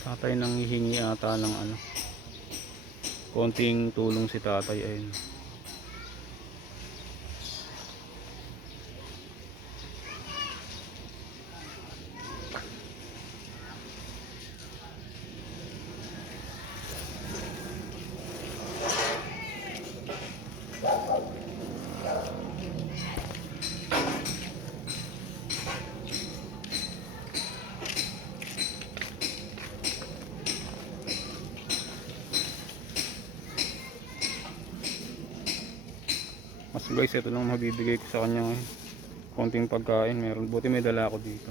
Tatay nang hihingi ata ng ano, konting tulong si tatay. Ayun. Mas guys, ito lang mabibigay ko sa kanya ngayon. Konting pagkain, meron. Buti may dala ako dito.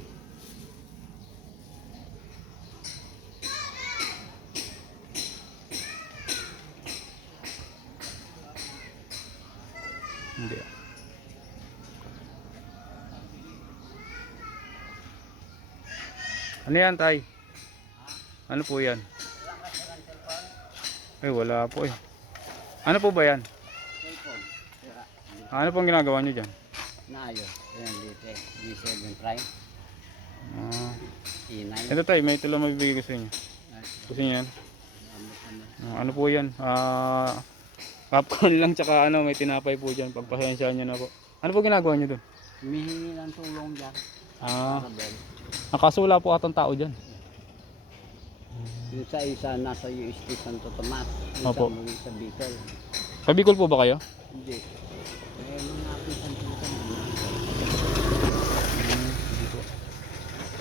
Hindi. Ano yan, tay? Ano po yan? Eh, wala po eh. Ano po ba yan? Ano pong ginagawa nyo dyan? Naayos. Ayan dito. G7 Prime. E9. Ito tayo, may ito lang mabibigay ko sa inyo. Gusto nyo yan? Ano po yan? Popcorn lang tsaka ano, may tinapay po dyan. Pagpasensyahan nyo na po. Ano po ginagawa nyo dun? Humihingi ng tulong dyan. Nakasula po atang tao dyan. Yung sa isa nasa UST Santo Tomas. Opo. Yung sa Bicol. Sa Bicol po ba kayo? Hindi. Mga pisan po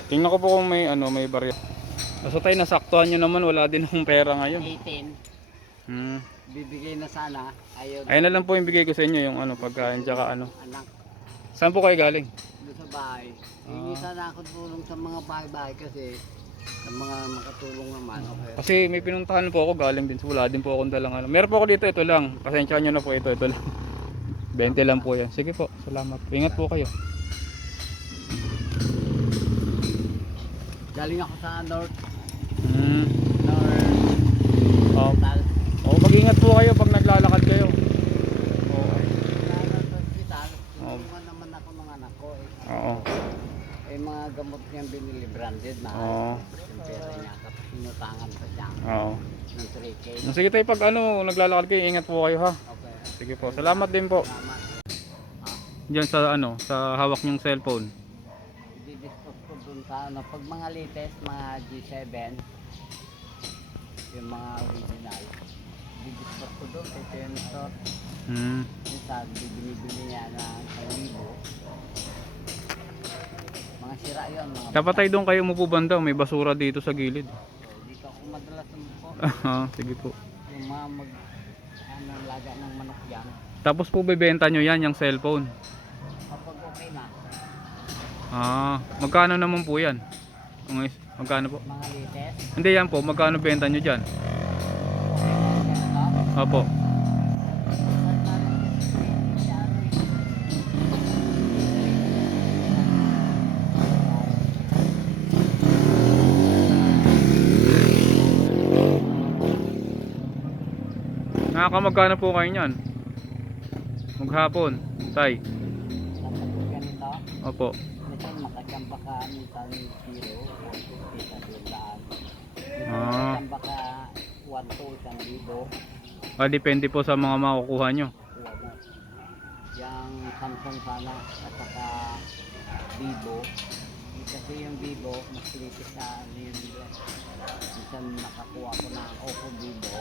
Tingnan ko po kung may ano, may barya. So tayo, nasaktuhan nyo naman, wala din akong pera ngayon. 18. Bibigay na sana. Ayun na lang po yung bigay ko sa inyo, yung ano, pagkain tsaka ano. Anak. Saan po kayo galing? Doon sa bahay. Hindi sana ako tulong sa mga bahay-bahay kasi sa mga makatulong naman. Okay. Kasi may pinuntahan po ako, galing din. Wala din po akong dalang ano. Meron po ako dito, ito lang. Pasensyahan nyo na po, ito lang. 20 lang po yan. Sige po, salamat. Ingat po kayo. Galing ako sa North. Mag-ingat po kayo pag naglalakad kayo. Hospital. Tulungan naman ako ng anak ko. Eh mga gamot niyang binili branded na. Yung pera niya tapos sinutangan pa siya. Ng 3K. Sige tayo, pag ano, naglalakad kayo, ingat po kayo ha. Okay. Sige po, salamat din po. Salamat. Diyan sa ano, sa hawak niyong cellphone. I-dispose ko dun sa ano, pag mga latest, mga G7, yung mga original, i-dispose ko dun kay Senator. Yung sa binibili niya na 1,000. Mga sira yun. Dapat tayo doon kayo umupo banda, may basura dito sa gilid. Dito ako madalas umupo. Sige po. Yung mga laga ng manok yan. Tapos po bebenta nyo yan, yung cellphone. Kapag okay na. Magkano naman po yan? Magkano po? Mga latest. Hindi yan po, magkano benta nyo dyan? Opo. Nakakamagkano po kayo nyan? Maghapon, tay. Ganito. Opo. Minsan makachamba ka, minsan 0 o 50 sa dulaan. Makachamba ka 1,000. Depende po sa mga makukuha nyo. Yung Samsung sana at saka Vivo. Kasi yung Vivo mas litis na yung Vivo. Minsan nakakuha ko na Oppo Vivo.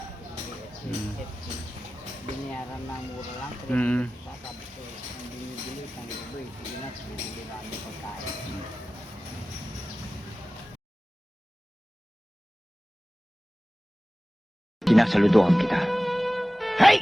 Binayaran na mura lang. Sabi ko, ang binibili isang libo. Sige na, binibili namin pagkain. Sinasaludohan kita. Hey!